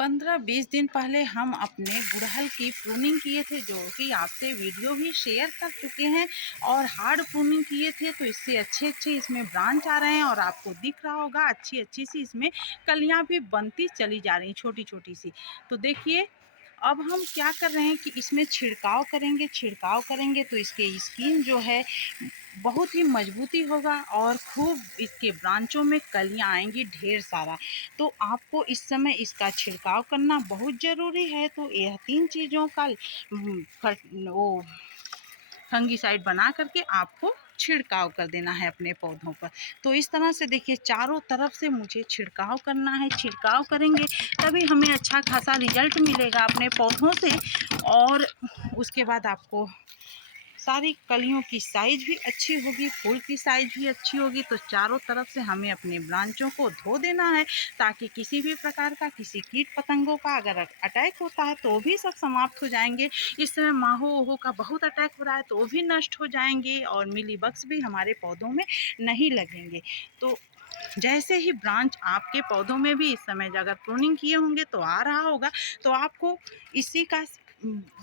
15-20 दिन पहले हम अपने गुड़हल की प्रूनिंग किए थे, जो कि आपसे वीडियो भी शेयर कर चुके हैं। और हार्ड प्रूनिंग किए थे तो इससे अच्छे इसमें ब्रांच आ रहे हैं और आपको दिख रहा होगा अच्छी सी इसमें कलियां भी बनती चली जा रही हैं, छोटी सी। तो देखिए अब हम क्या कर रहे हैं कि इसमें छिड़काव करेंगे तो इसके स्किन जो है बहुत ही मजबूती होगा और खूब इसके ब्रांचों में कलियां आएंगी ढेर सारा। तो आपको इस समय इसका छिड़काव करना बहुत ज़रूरी है। तो यह 3 चीज़ों का वो फंगीसाइड बना करके आपको छिड़काव कर देना है अपने पौधों पर। तो इस तरह से देखिए चारों तरफ से मुझे छिड़काव करना है। छिड़काव करेंगे तभी हमें अच्छा खासा रिजल्ट मिलेगा अपने पौधों से। और उसके बाद आपको सारी कलियों की साइज भी अच्छी होगी, फूल की साइज भी अच्छी होगी। तो चारों तरफ से हमें अपने ब्रांचों को धो देना है ताकि किसी भी प्रकार का किसी कीट पतंगों का अगर अटैक होता है तो भी सब समाप्त हो जाएंगे। इस समय माहो ओहो का बहुत अटैक हो रहा है तो वो भी नष्ट हो जाएंगे और मिली बग्स भी हमारे पौधों में नहीं लगेंगे। तो जैसे ही ब्रांच आपके पौधों में भी इस समय अगर प्रूनिंग किए होंगे तो आ रहा होगा, तो आपको इसी का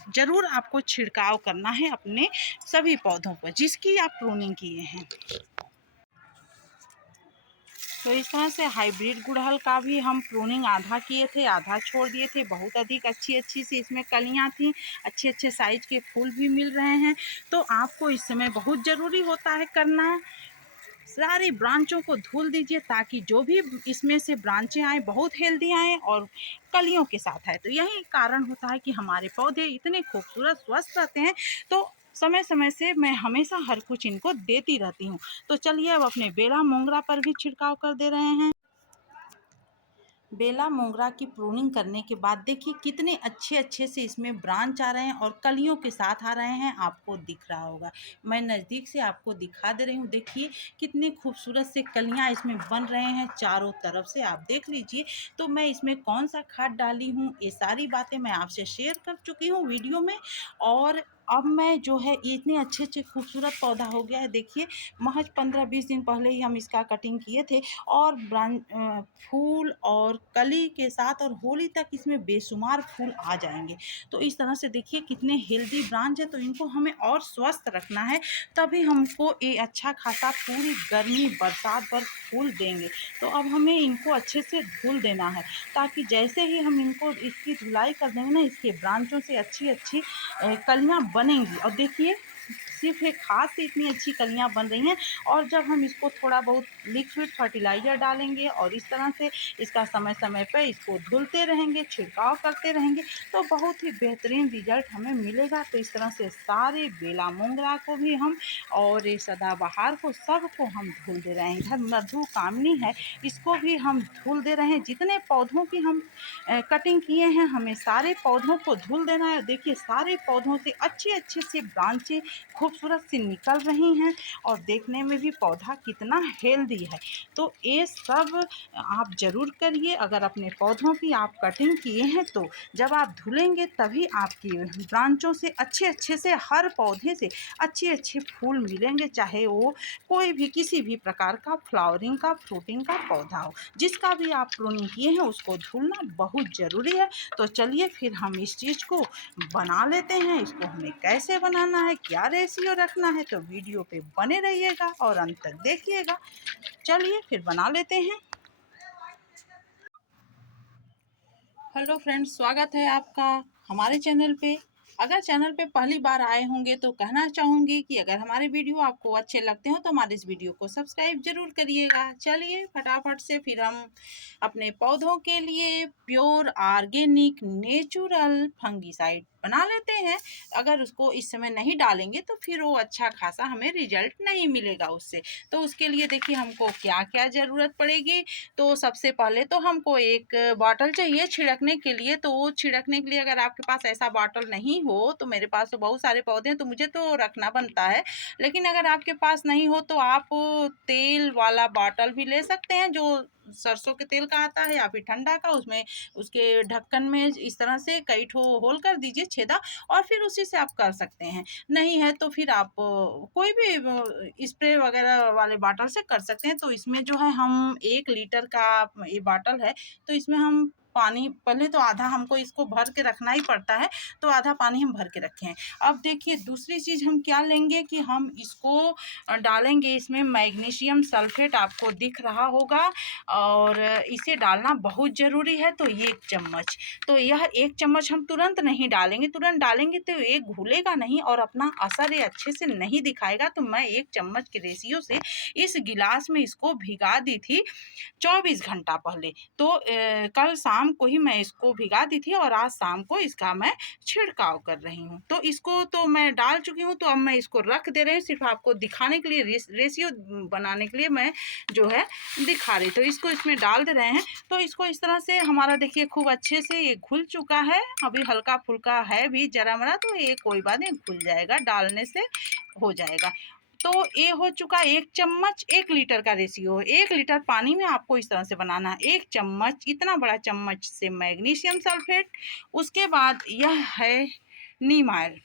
ज़रूर आपको छिड़काव करना है अपने सभी पौधों पर जिसकी आप प्रूनिंग किए हैं। तो इस तरह से हाइब्रिड गुड़हल का भी हम प्रूनिंग आधा किए थे, आधा छोड़ दिए थे। बहुत अधिक अच्छी सी इसमें कलियां थीं, अच्छे साइज के फूल भी मिल रहे हैं। तो आपको इस समय बहुत ज़रूरी होता है करना, सारी ब्रांचों को धुल दीजिए ताकि जो भी इसमें से ब्रांचें आए बहुत हेल्दी आएँ और कलियों के साथ आए। तो यही कारण होता है कि हमारे पौधे इतने खूबसूरत स्वस्थ रहते हैं। तो समय समय से मैं हमेशा हर कुछ इनको देती रहती हूँ। तो चलिए अब अपने बेला मोंगरा पर भी छिड़काव कर दे रहे हैं। बेला मोगरा की प्रूनिंग करने के बाद देखिए कितने अच्छे से इसमें ब्रांच आ रहे हैं और कलियों के साथ आ रहे हैं, आपको दिख रहा होगा। मैं नज़दीक से आपको दिखा दे रही हूँ, देखिए कितनी खूबसूरत से कलियां इसमें बन रहे हैं चारों तरफ से, आप देख लीजिए। तो मैं इसमें कौन सा खाद डाली हूँ ये सारी बातें मैं आपसे शेयर कर चुकी हूँ वीडियो में। और अब मैं जो है इतने अच्छे खूबसूरत पौधा हो गया है, देखिए महज 15-20 दिन पहले ही हम इसका कटिंग किए थे और फूल और कली के साथ और होली तक इसमें बेशुमार फूल आ जाएंगे। तो इस तरह से देखिए कितने हेल्दी ब्रांच है। तो इनको हमें और स्वस्थ रखना है तभी हमको ये अच्छा खासा पूरी गर्मी बरसात भर फूल देंगे। तो अब हमें इनको अच्छे से धुल देना है ताकि जैसे ही हम इनको इसकी धुलाई कर देंगे ना, इसके ब्रांचों से अच्छी कलियां बनेंगी। और देखिए सिर्फ एक हाथ से इतनी अच्छी कलियां बन रही हैं। और जब हम इसको थोड़ा बहुत लिक्विड फर्टिलाइज़र डालेंगे और इस तरह से इसका समय समय पर इसको धुलते रहेंगे, छिड़काव करते रहेंगे, तो बहुत ही बेहतरीन रिजल्ट हमें मिलेगा। तो इस तरह से सारे बेला मोंगरा को भी हम और ये सदाबहार को सबको हम धुल दे रहे हैं। इधर मधु कामनी है, इसको भी हम धुल दे रहे हैं। जितने पौधों की हम कटिंग किए हैं हमें सारे पौधों को धुल देना है। देखिए सारे पौधों से अच्छे से ब्रांचें खूबसूरत सी निकल रही हैं और देखने में भी पौधा कितना हेल्दी है। तो ये सब आप ज़रूर करिए। अगर अपने पौधों की आप कटिंग किए हैं तो जब आप धुलेंगे तभी आपकी ब्रांचों से अच्छे से हर पौधे से अच्छे फूल मिलेंगे, चाहे वो कोई भी किसी भी प्रकार का फ्लावरिंग का फ्रूटिंग का पौधा हो। जिसका भी आप प्रूनिंग किए हैं उसको धुलना बहुत ज़रूरी है। तो चलिए फिर हम इस चीज़ को बना लेते हैं। इसको हमें कैसे बनाना है, क्या रेशियो रखना है, तो वीडियो पे बने रहिएगा और अंत तक देखिएगा। चलिए फिर बना लेते हैं। हेलो फ्रेंड्स, स्वागत है आपका हमारे चैनल पे। अगर चैनल पे पहली बार आए होंगे तो कहना चाहूँगी कि अगर हमारे वीडियो आपको अच्छे लगते हो तो हमारे इस वीडियो को सब्सक्राइब जरूर करिएगा। चलिए फटाफट से फिर हम अपने पौधों के लिए प्योर ऑर्गेनिक नेचुरल फंगीसाइड बना लेते हैं। अगर उसको इस समय नहीं डालेंगे तो फिर वो अच्छा खासा हमें रिजल्ट नहीं मिलेगा उससे। तो उसके लिए देखिए हमको क्या क्या ज़रूरत पड़ेगी। तो सबसे पहले तो हमको एक बॉटल चाहिए छिड़कने के लिए। तो वो छिड़कने के लिए अगर आपके पास ऐसा बॉटल नहीं हो, तो मेरे पास तो बहुत सारे पौधे हैं तो मुझे तो रखना बनता है। लेकिन अगर आपके पास नहीं हो तो आप तेल वाला बॉटल भी ले सकते हैं, जो सरसों के तेल का आता है या फिर ठंडा का। उसमें उसके ढक्कन में इस तरह से कई ठो होल कर दीजिए छेदा, और फिर उसी से आप कर सकते हैं। नहीं है तो फिर आप कोई भी स्प्रे वगैरह वाले बॉटल से कर सकते हैं। तो इसमें जो है हम 1 लीटर का ये बॉटल है, तो इसमें हम पानी, पहले तो आधा हमको इसको भर के रखना ही पड़ता है, तो आधा पानी हम भर के रखे हैं। अब देखिए दूसरी चीज़ हम क्या लेंगे कि हम इसको डालेंगे इसमें मैग्नीशियम सल्फेट, आपको दिख रहा होगा, और इसे डालना बहुत ज़रूरी है। तो ये 1 चम्मच, तो यह 1 चम्मच हम तुरंत नहीं डालेंगे, तुरंत डालेंगे तो ये घुलेगा नहीं और अपना असर ये अच्छे से नहीं दिखाएगा। तो मैं 1 चम्मच के रेशियो से इस गिलास में इसको भिगा दी थी 24 घंटा पहले। तो कल शाम को ही मैं इसको भिगा दी थी और आज शाम को इसका मैं छिड़काव कर रही हूँ। तो इसको तो मैं डाल चुकी हूँ, तो अब मैं इसको रख दे रही हूँ, सिर्फ आपको दिखाने के लिए, रेशियो बनाने के लिए मैं जो है दिखा रही। तो इसको इसमें डाल दे रहे हैं। तो इसको इस तरह से हमारा देखिए खूब अच्छे से ये घुल चुका है। अभी हल्का फुल्का है भी जरा मरा, तो ये कोई बात नहीं, घुल जाएगा, डालने से हो जाएगा। तो ये हो चुका 1 चम्मच, 1 लीटर का रेशियो है। 1 लीटर पानी में आपको इस तरह से बनाना है। 1 चम्मच, इतना बड़ा चम्मच से मैग्नीशियम सल्फेट, उसके बाद यह है नीम ऑयल।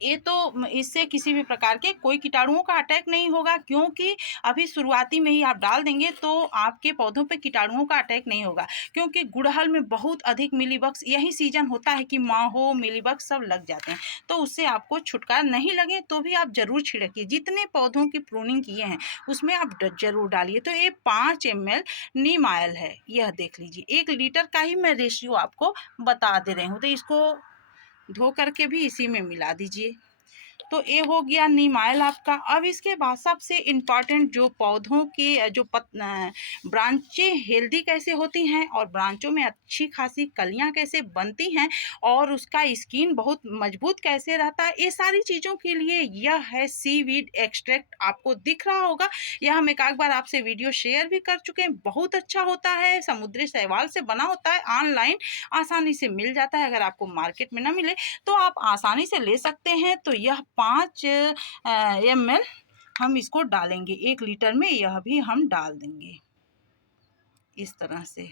ये तो इससे किसी भी प्रकार के कोई कीटाणुओं का अटैक नहीं होगा, क्योंकि अभी शुरुआती में ही आप डाल देंगे तो आपके पौधों पे कीटाणुओं का अटैक नहीं होगा, क्योंकि गुड़हल में बहुत अधिक मिलीबग्स, यही सीजन होता है कि माहो मिलीबग्स सब लग जाते हैं। तो उससे आपको छुटकारा नहीं लगे तो भी आप ज़रूर छिड़किए। जितने पौधों की प्रूनिंग किए हैं उसमें आप ज़रूर डालिए। तो ये 5 ml नीम ऑयल है, यह देख लीजिए। 1 लीटर का ही मैं रेशियो आपको बता दे रही हूँ। तो इसको धो करके भी इसी में मिला दीजिए। तो ये हो गया नीम ऑयल आपका। अब इसके बाद सबसे इम्पॉर्टेंट, जो पौधों के जो ब्रांचें हेल्दी कैसे होती हैं और ब्रांचों में अच्छी खासी कलियां कैसे बनती हैं और उसका स्किन बहुत मजबूत कैसे रहता है, ये सारी चीज़ों के लिए यह है सीवीड एक्सट्रैक्ट। आपको दिख रहा होगा, यह हम एक बार आपसे वीडियो शेयर भी कर चुके हैं। बहुत अच्छा होता है, समुद्री शैवाल से बना होता है, ऑनलाइन आसानी से मिल जाता है। अगर आपको मार्केट में ना मिले तो आप आसानी से ले सकते हैं। तो यह 5 ml हम इसको डालेंगे 1 लीटर में, यह भी हम डाल देंगे इस तरह से।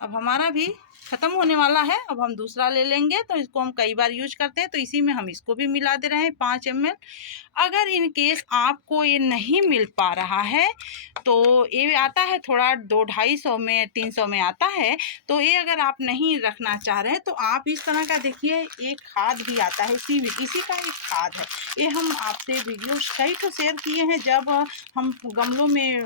अब हमारा भी ख़त्म होने वाला है, अब हम दूसरा ले लेंगे। तो इसको हम कई बार यूज करते हैं, तो इसी में हम इसको भी मिला दे रहे हैं 5 ml। अगर इन केस आपको ये नहीं मिल पा रहा है, तो ये आता है थोड़ा 200-250 में, 300 में आता है। तो ये अगर आप नहीं रखना चाह रहे हैं तो आप इस तरह का देखिए एक खाद भी आता है, इसी का एक खाद है। ये हम आपसे वीडियो कई तो शेयर किए हैं, जब हम गमलों में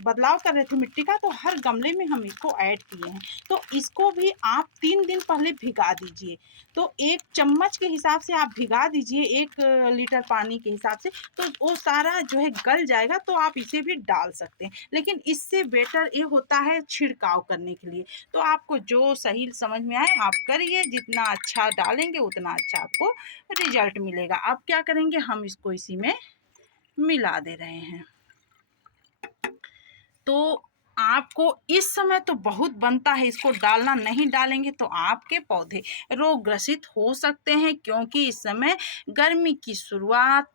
बदलाव कर रहे थे मिट्टी का, तो हर गमले में हम इसको ऐड किए हैं। तो इसको भी आप 3 दिन पहले भिगा दीजिए। तो 1 चम्मच के हिसाब से आप भिगा दीजिए, 1 लीटर पानी के हिसाब से, तो वो सारा जो है गल जाएगा। तो आप इसे भी डाल सकते हैं, लेकिन इससे बेटर ये होता है छिड़काव करने के लिए। तो आपको जो सही समझ में आए आप करिए, जितना अच्छा डालेंगे उतना अच्छा आपको रिजल्ट मिलेगा। अब क्या करेंगे, हम इसको इसी में मिला दे रहे हैं। तो आपको इस समय तो बहुत बनता है, इसको डालना, नहीं डालेंगे तो आपके पौधे रोगग्रसित हो सकते हैं, क्योंकि इस समय गर्मी की शुरुआत,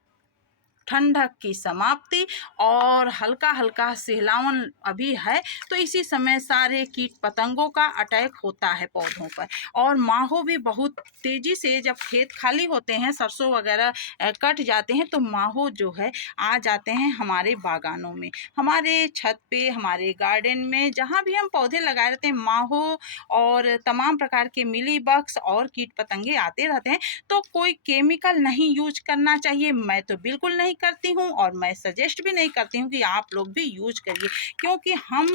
ठंडक की समाप्ति और हल्का हल्का सहलावन अभी है। तो इसी समय सारे कीट पतंगों का अटैक होता है पौधों पर, और माहो भी बहुत तेज़ी से, जब खेत खाली होते हैं, सरसों वगैरह कट जाते हैं, तो माहो जो है आ जाते हैं हमारे बागानों में, हमारे छत पे, हमारे गार्डन में, जहाँ भी हम पौधे लगाए रहते हैं, माहो और तमाम प्रकार के मिलीबग्स और कीट पतंगे आते रहते हैं। तो कोई केमिकल नहीं यूज करना चाहिए, मैं तो बिल्कुल नहीं करती हूँ, और मैं सजेस्ट भी नहीं करती हूँ कि आप लोग भी यूज करिए, क्योंकि हम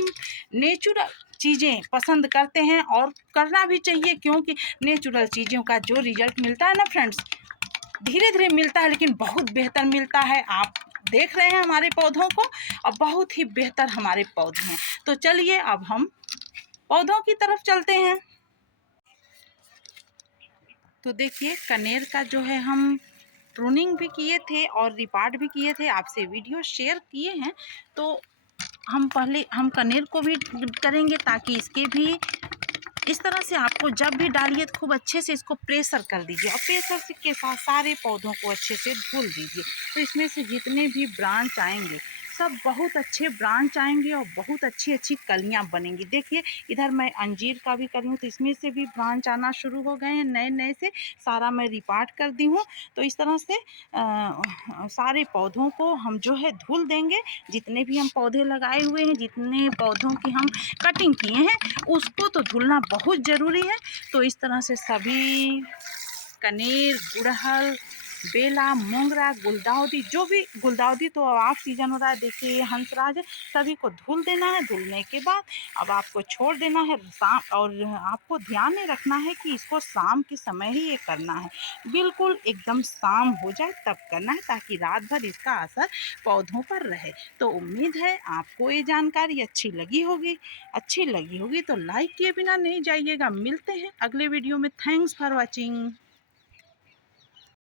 नेचुरल चीज़ें पसंद करते हैं और करना भी चाहिए, क्योंकि नेचुरल चीज़ों का जो रिजल्ट मिलता है ना फ्रेंड्स, धीरे धीरे मिलता है लेकिन बहुत बेहतर मिलता है। आप देख रहे हैं हमारे पौधों को, और बहुत ही बेहतर हमारे पौधे हैं। तो चलिए अब हम पौधों की तरफ चलते हैं। तो देखिए कनेर का जो है हम प्रूनिंग भी किए थे और रिपार्ट भी किए थे, आपसे वीडियो शेयर किए हैं। तो हम पहले कनेर को भी करेंगे, ताकि इसके भी इस तरह से आपको जब भी डालिए तो खूब अच्छे से इसको प्रेशर कर दीजिए, और प्रेशर से के साथ सारे पौधों को अच्छे से धुल दीजिए। तो इसमें से जितने भी ब्रांच आएंगे सब बहुत अच्छे ब्रांच आएँगे और बहुत अच्छी-अच्छी कलियाँ बनेंगी। देखिए इधर मैं अंजीर का भी कर रही हूँ, तो इसमें से भी ब्रांच आना शुरू हो गए हैं नए-नए से, सारा मैं रिपार्ट कर दी हूँ। तो इस तरह से सारे पौधों को हम जो है धुल देंगे, जितने भी हम पौधे लगाए हुए हैं, जितने पौधों की हम कटिंग किए हैं, उसको तो धुलना बहुत ज़रूरी है। तो इस तरह से सभी कनेर, गुड़हल, बेला, मोगरा, गुलदाउदी, जो भी गुलदाउदी तो ऑफ सीजन हो रहा है, देखिए ये हंसराज है, सभी को धुल देना है। धुलने के बाद अब आपको छोड़ देना है शाम, और आपको ध्यान में रखना है कि इसको शाम के समय ही ये करना है, बिल्कुल एकदम शाम हो जाए तब करना है, ताकि रात भर इसका असर पौधों पर रहे। तो उम्मीद है आपको ये जानकारी अच्छी लगी होगी तो लाइक किए बिना नहीं जाइएगा। मिलते हैं अगले वीडियो में। Thanks for watching.